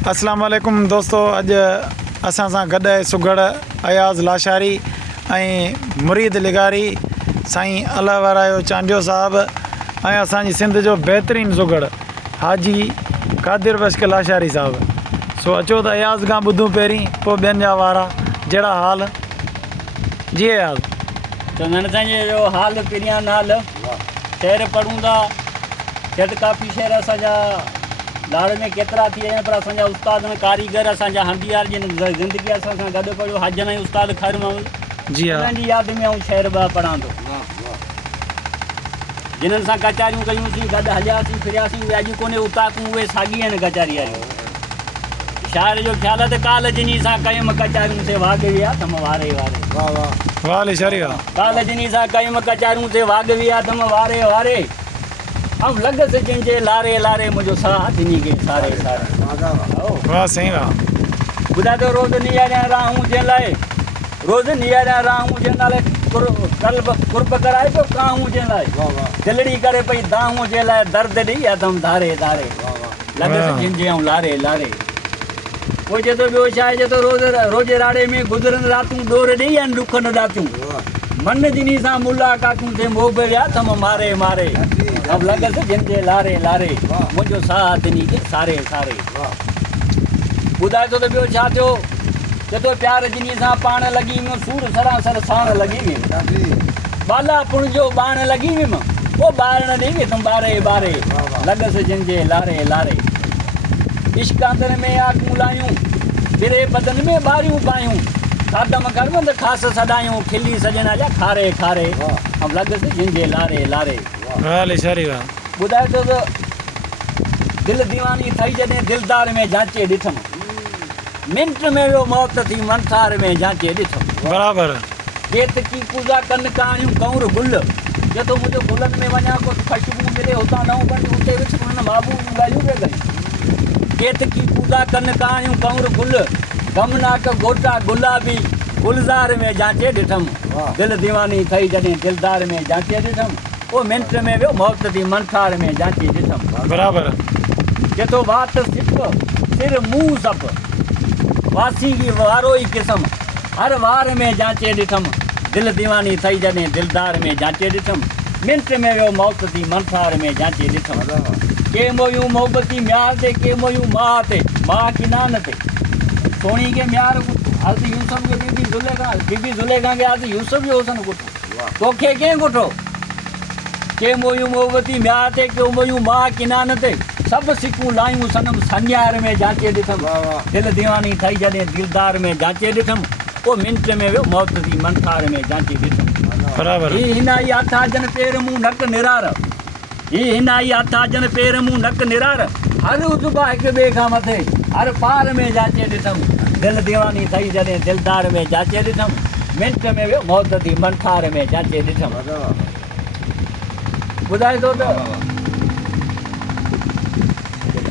अस्सलाम वालेकुम दोस्तों, अॼु असां सां गॾु आहे सुगड़ अयाज़ लाशारी ऐं मुरीद लिगारी साईं अलाहवारा चांडियो साहब ऐं असांजी सिंध जो बहितरीनु सुगड़ हाजी कादिर बश्क लाशारी साहब। सो अचो त अयाज़ खां ॿुधूं पहिरीं, पोइ ॿियनि जा वारा। जहिड़ा हाल जी अयाज़ चवंदा असांजे जो हाल पिरियां नाल शहर पढ़ूं था झटि काफ़ी शहर असांजा लाड़ में केतिरा थी विया आहिनि, पर असांजा उस्ताद कारीगर असांजा हंडियार जिन ज़िंदगी असां सां गॾु पढ़ियो हजन ऐं उस्ताद ख़ैर महमूद जी हाँ, उन्हनि जी यादि में ऐं शहर ॿ पढ़ां थो। जिन्हनि सां कचारियूं कयूंसीं, गॾु हलियासीं फिरियासीं, उहे अॼु कोन्हे उताकूं, उहे साॻी आहिनि कचारी वारियूं। शाइर जो ख़्यालु आहे त काल जिनी सां कयुमि कचारियूं से वाग विया तम वारे वारे। वाह लिशारी वाह। काल जिनी सां कयुमि कचारियूं से वाग विया तम वारे वारे। ऐं लॻसि जंहिंजे लारे लारे मुंहिंजो साथ ॾिनी खे सारे सारे। वाह सही वाह। ॿुधाए थो रोज़ नियारियां राहूं जे लाइ, रोज़ नियारियां राहूं जे लाइ, कल्ब कुर्ब कराए पियो काहूं जे लाइ, दिलड़ी करे पई दाहूं जे लाइ, दर्द ॾेई अदम धारे धारे। लॻसि जंहिंजे ऐं लारे लारे। पोइ चए थो ॿियो छा आहे, चए थो रोज़ राड़े में गुज़रनि रातूं, डोर ॾेई आहिनि ॾुखनि रातूं, मन जिनी सां मुलाक़ातूं थिए मोबिलिया थम मारे मारे। अब लॻसि जंहिंजे लारे लारे मुंहिंजो साथ ॾिनी खे सारे सारे। ॿुधाए थो त ॿियो छा थियो, चए थो प्यार जिनी सां पाण लॻी वियो, सूर सरासर साण लॻी वियुमि, बाला पुण जो बाण लॻी वियुमि, पोइ ॿारण ॾेई वियुमि ॿारे ॿारे। लॻसि जंहिंजे लारे लारे। इश्क अंदरि में आगूं लायूं, बिरे बदन में ॿारियूं पायूं, कादम करमंद ख़ासि सॾायूं, खिली सॼणा जा खारे खारे। ऐं लॻसि जंहिंजे लारे लारे। वाह लिशारी वाह। ॿुधाए थो त दिलि दीवानी थई जॾहिं दिलदार में जांचे ॾिठमि, मिंट में वियो मौत थी मंथार में जांचे ॾिठमि। बराबरि। खेत की पूजा कनि काणियूं कौर गुल, जे तो मुंहिंजो गुलनि में वञा को ख़ुशबू मिले, हुतां नओं बंदि उते विच हुन बाबू ॻाल्हियूं पिया कयूं। खेत की पूजा कनि काणियूं कौर गुल, गमनाक गोटा गुलाबी गुलज़ार में जांचे ॾिठमि। दिलि दीवानी थई जॾहिं दिलदार में जांचे ॾिठमि, पोइ मिंट में वियो मौत थी मंथार में जांचे ॾिठमि। बराबरि। जेतो वात सिप सिर मुंहुं सप, वासी की वारो ई क़िस्म, हर वार में जांचे ॾिठमि। दिलि दीवानी थई जॾहिं दिलदार में जांचे ॾिठमि, मिंट में वियो मौत थी मंथार में जांचे ॾिठमि। के मोयूं मोहबती म्यार ते, के मोयूं माउ ते, माउ किनान ते, सोणी के म्यार हज़रत यूसुफ के बीबी ज़ुलेखा के हज़रत यूसुफ जो हुसन कुठो, तोखे कंहिं कुठो। के मोयूं मोहबती म्यार ते, के मोयूं माउ किनान ते, सभु सिकूं लायूं सनम संयार में जांचे ॾिठमि। दिलि दीवानी थई जॾहिं दिलदार में जांचे ॾिठमि, पोइ मिंट में वियो मौत थी मंथार में जांचे ॾिठमि। बराबरि। ही हिन आई हथ जन पेर मुंहुं नक निरार, ही हिन आई हथ जन पेर मुंहुं नक निरार, हर उज़बा हिक ॿिए खां मथे, हर पार में जांचे ॾिठमि। दिलि दीवानी थई जॾहिं दिलदार में जांचे ॾिठमि, मिंट में वियो मौत थी मंथार में जांचे ॾिठमि। ॿुधाए थो त